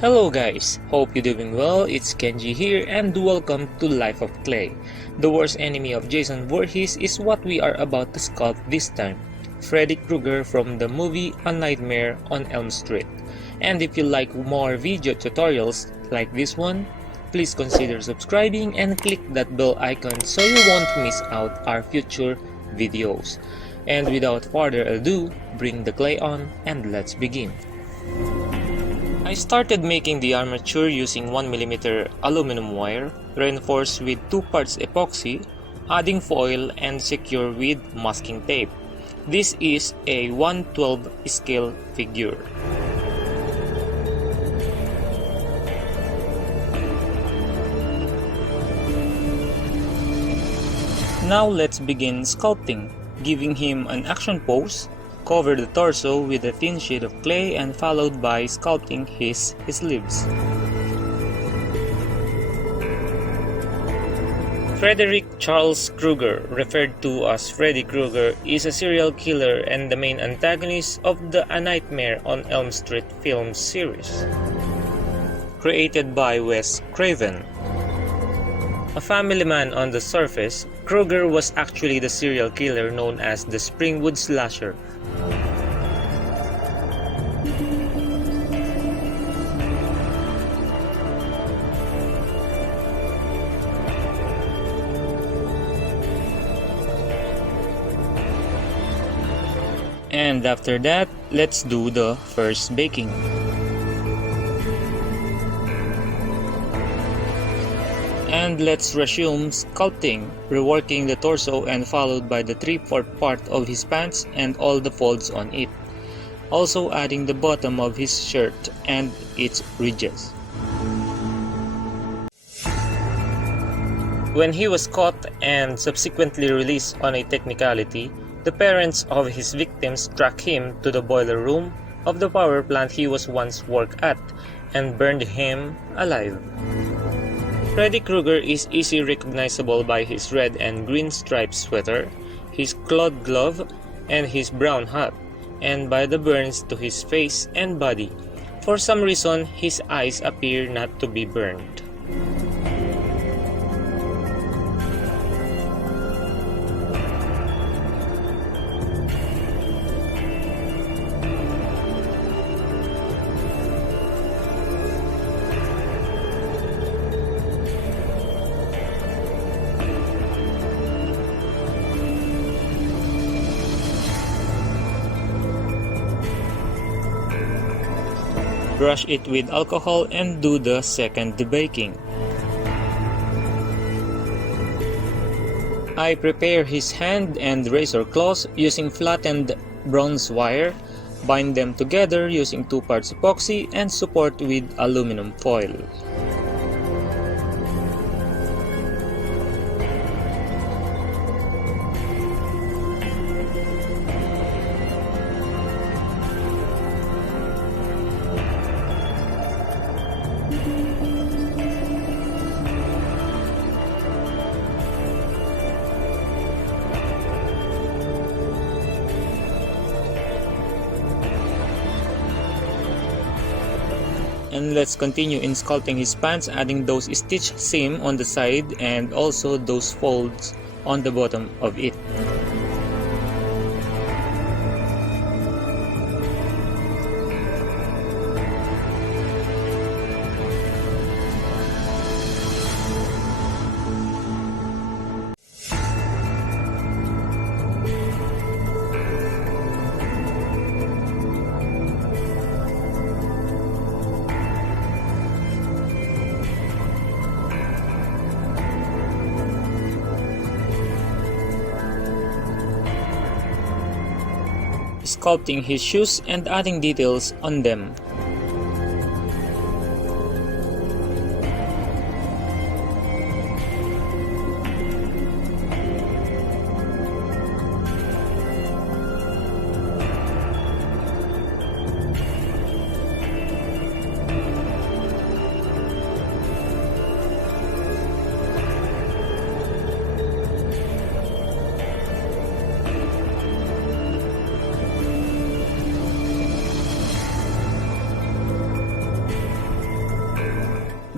Hello guys, hope you're doing well. It's Kenji here and welcome to Life of Clay. The worst enemy of Jason Voorhees is what we are about to sculpt this time. Freddy Krueger from the movie A Nightmare on Elm Street. And if you like more video tutorials like this one, please consider subscribing and click that bell icon so you won't miss out our future videos. And without further ado, bring the clay on and let's begin. I started making the armature using 1mm aluminum wire, reinforced with 2 parts epoxy, adding foil and secure with masking tape. This is a 1/12 scale figure. Now let's begin sculpting, giving him an action pose. Cover the torso with a thin sheet of clay and followed by sculpting his sleeves. Frederick Charles Krueger, referred to as Freddy Krueger, is a serial killer and the main antagonist of the A Nightmare on Elm Street film series. Created by Wes Craven. A family man on the surface, Krueger was actually the serial killer known as the Springwood Slasher. And after that, let's do the first baking. And let's resume sculpting, reworking the torso and followed by the 3/4 part of his pants and all the folds on it. Also adding the bottom of his shirt and its ridges. When he was caught and subsequently released on a technicality, the parents of his victims tracked him to the boiler room of the power plant he was once worked at and burned him alive. Freddy Krueger is easily recognizable by his red and green striped sweater, his clawed glove, and his brown hat, and by the burns to his face and body. For some reason, his eyes appear not to be burned. Brush it with alcohol and do the second debaking. I prepare his hand and razor claws using flattened bronze wire, bind them together using 2 parts epoxy and support with aluminum foil. And let's continue in sculpting his pants, adding those stitch seam on the side and also those folds on the bottom of it. Sculpting his shoes and adding details on them.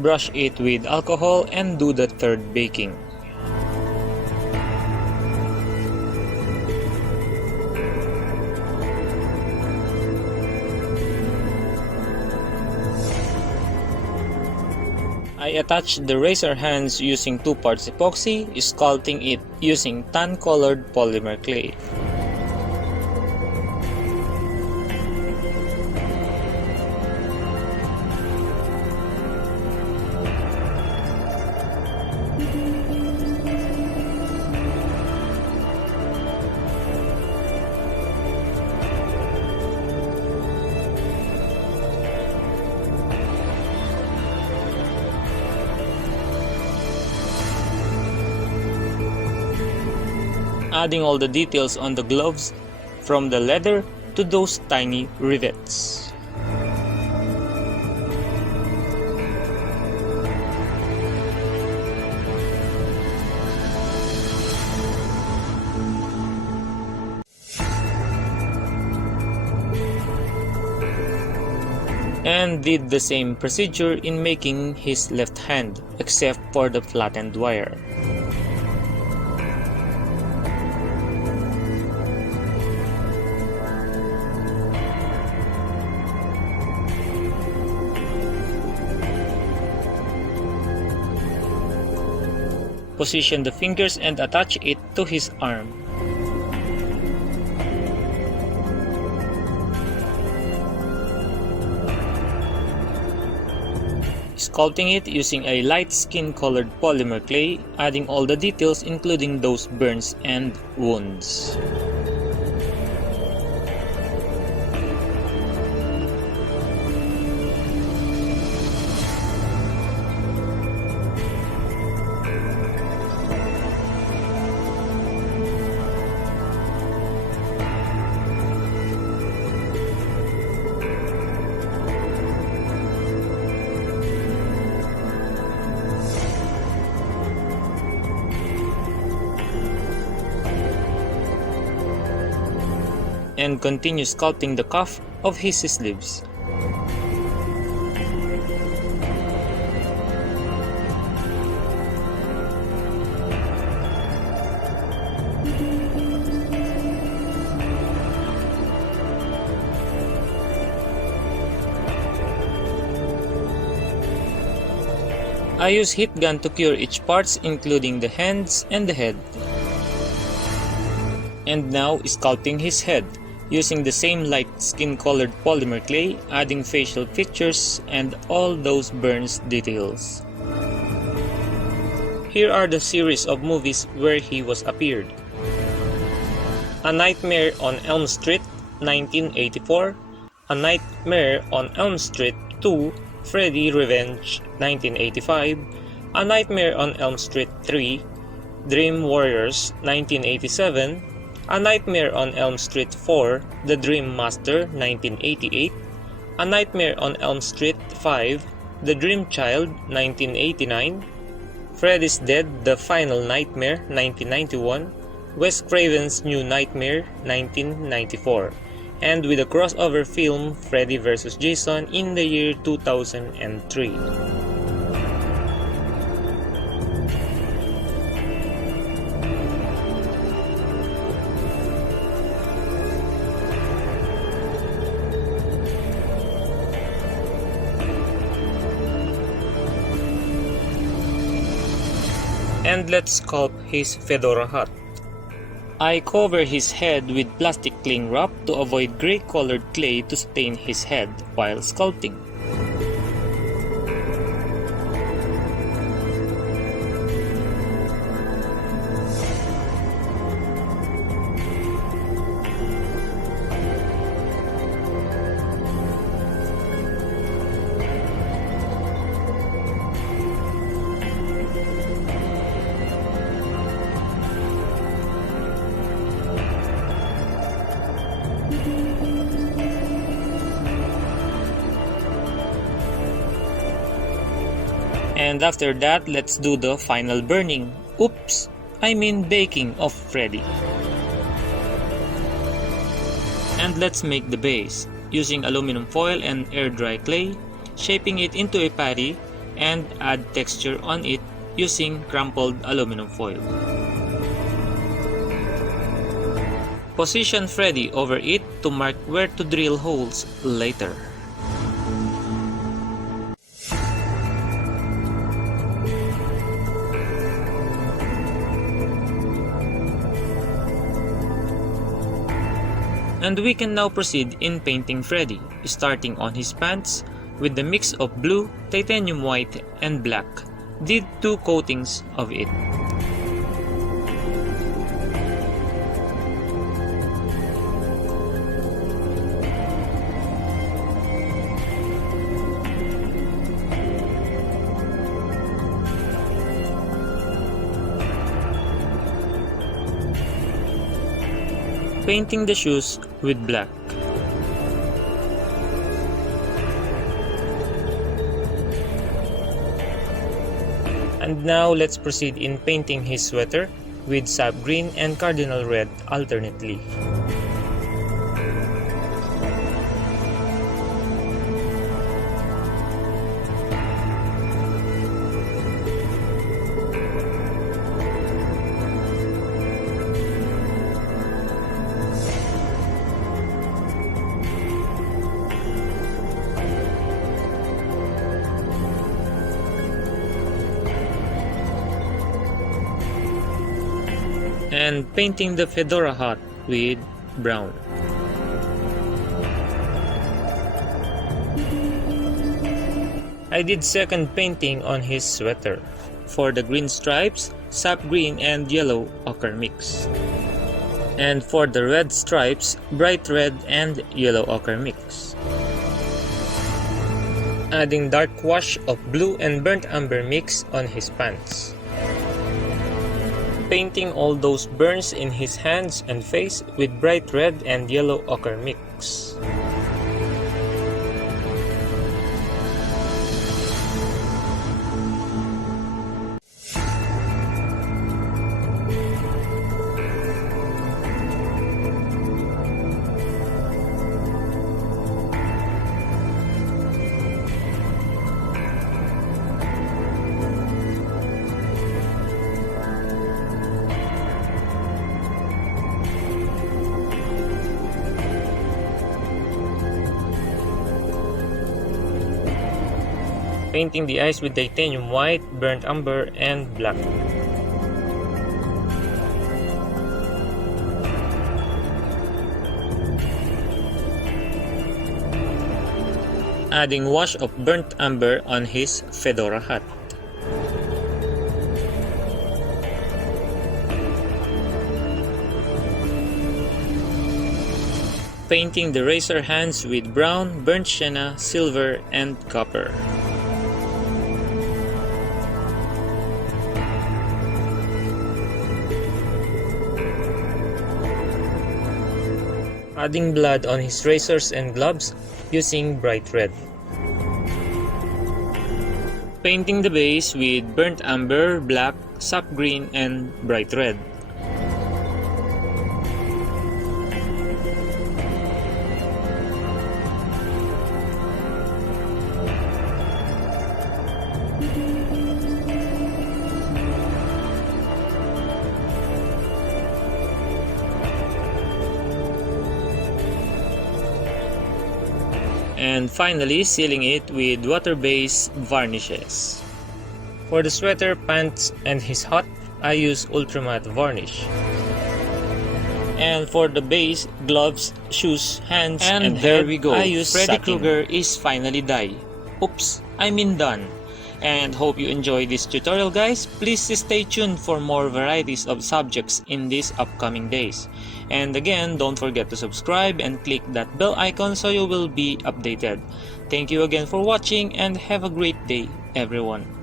Brush it with alcohol and do the third baking. I attached the razor hands using 2 parts epoxy, sculpting it using tan-colored polymer clay. Adding all the details on the gloves, from the leather to those tiny rivets. And did the same procedure in making his left hand, except for the flattened wire. Position the fingers and attach it to his arm. Sculpting it using a light skin-colored polymer clay, adding all the details including those burns and wounds. And continue sculpting the cuff of his sleeves. I use heat gun to cure each parts, including the hands and the head. And now sculpting his head, using the same light skin-colored polymer clay, adding facial features and all those burns details. Here are the series of movies where he was appeared. A Nightmare on Elm Street, 1984. A Nightmare on Elm Street 2, Freddy Revenge, 1985. A Nightmare on Elm Street 3, Dream Warriors, 1987. A Nightmare on Elm Street 4, The Dream Master, 1988. A Nightmare on Elm Street 5, The Dream Child, 1989. Freddy's Dead, The Final Nightmare, 1991. Wes Craven's New Nightmare, 1994. And with a crossover film, Freddy vs. Jason in the year 2003. And let's sculpt his fedora hat. I cover his head with plastic cling wrap to avoid gray colored clay to stain his head while sculpting. And after that, let's do the final burning. Oops, I mean baking of Freddy. And let's make the base, using aluminum foil and air dry clay, shaping it into a patty, and add texture on it using crumpled aluminum foil. Position Freddy over it to mark where to drill holes later. And we can now proceed in painting Freddy, starting on his pants with the mix of blue, titanium white, and black. Did 2 coatings of it. Painting the shoes with black. And now let's proceed in painting his sweater with sap green and cardinal red alternately. And painting the fedora hat with brown. I did second painting on his sweater. For the green stripes, sap green and yellow ochre mix. And for the red stripes, bright red and yellow ochre mix. Adding dark wash of blue and burnt umber mix on his pants. Painting all those burns in his hands and face with bright red and yellow ochre mix. Painting the eyes with titanium white, burnt umber, and black. Adding wash of burnt umber on his fedora hat. Painting the razor hands with brown, burnt sienna, silver, and copper. Adding blood on his razors and gloves using bright red. Painting the base with burnt umber, black, sap green, and bright red. And finally, sealing it with water-based varnishes. For the sweater, pants, and his hat, I use ultramatte varnish. And for the base, gloves, shoes, hands, and there head, we go. I use Freddy Krueger is finally done. Oops, I mean done. And hope you enjoy this tutorial, guys. Please stay tuned for more varieties of subjects in these upcoming days. And again, don't forget to subscribe and click that bell icon so you will be updated. Thank you again for watching and have a great day, everyone.